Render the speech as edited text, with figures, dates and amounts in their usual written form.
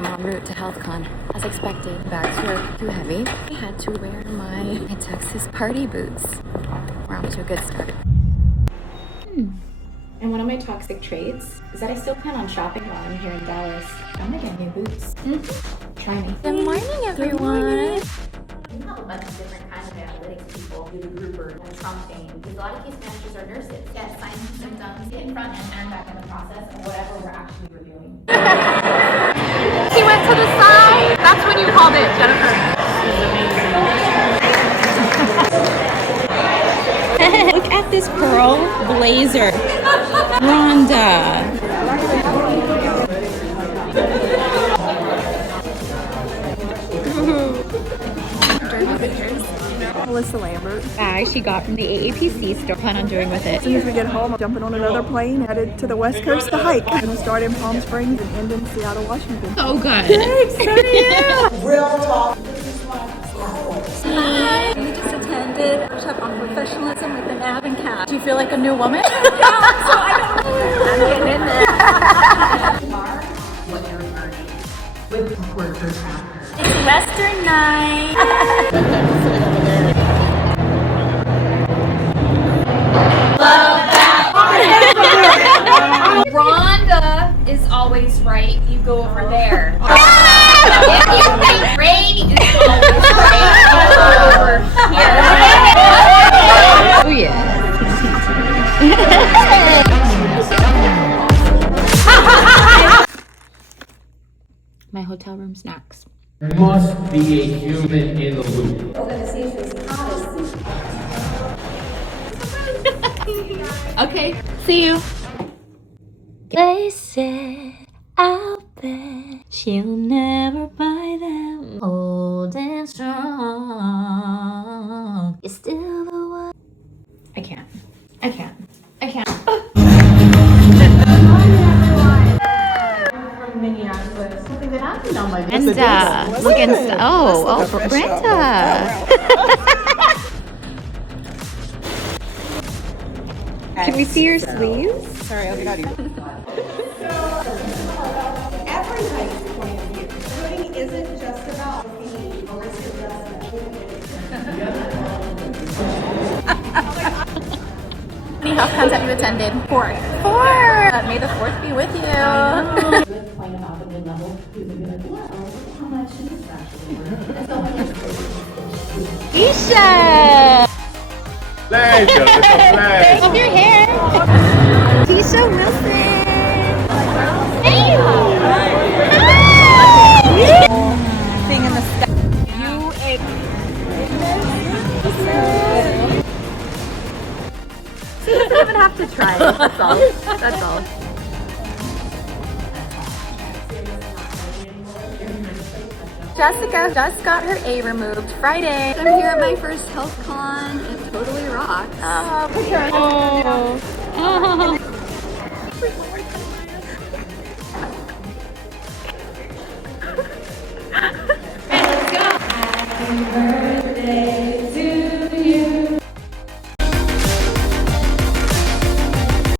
I'm en route to HEALTHCON. As expected, bags were too heavy. I had to wear my Texas party boots. We're off to a good start. And one of my toxic traits is that I still plan on shopping while I'm here in Dallas. I'm gonna get new boots. Try me. Good morning, everyone. We have a bunch of different kinds of analytics people do the grouper and Trump thing. Because a lot of case managers are nurses. Get signs and symptoms in front end and back in the process of whatever we're actually reviewing. He went to the side. That's when you called it, Jennifer. Look at this pearl blazer. Rhonda. Melissa Lambert. Bag she got from the AAPC store. Plan on doing with it. As soon as we get home, I'm jumping on another plane, headed to the West Coast to hike. And we'll start in Palm Springs and end in Seattle, Washington. So good. Thanks, so yeah. Real talk. Hi. We just attended a workshop on professionalism with the NAB and CAP. Do you feel like a new woman? I'm getting in there. What you're learning with workers after. It's Western night. Rhonda is always right. You go over there. If you think Ray is always right, you go over here. Oh yeah. My hotel room snacks. There must be a human in the loop. Okay, see you. They said, I'll bet she'll never buy them. Old and strong. You're still the one. I can't. Brenda, look and Brenda. Can we see your sleeves? Sorry, I'll get out of here. Everybody's point of view. Coding isn't just about the or is it just How many HEALTHCONs have you attended? 4. May the 4th be with you. good point about the mid-level. People be like, well, how much is this actually worth? And so when Isha! There you go, it's a flag. Love your hair. Tisha Wilson. Hey. Thing in the sky. She doesn't even have to try. That's all. That's all. Jessica just got her A removed Friday. I'm here at my first HEALTHCON. It totally rocks. Oh, picture. Oh.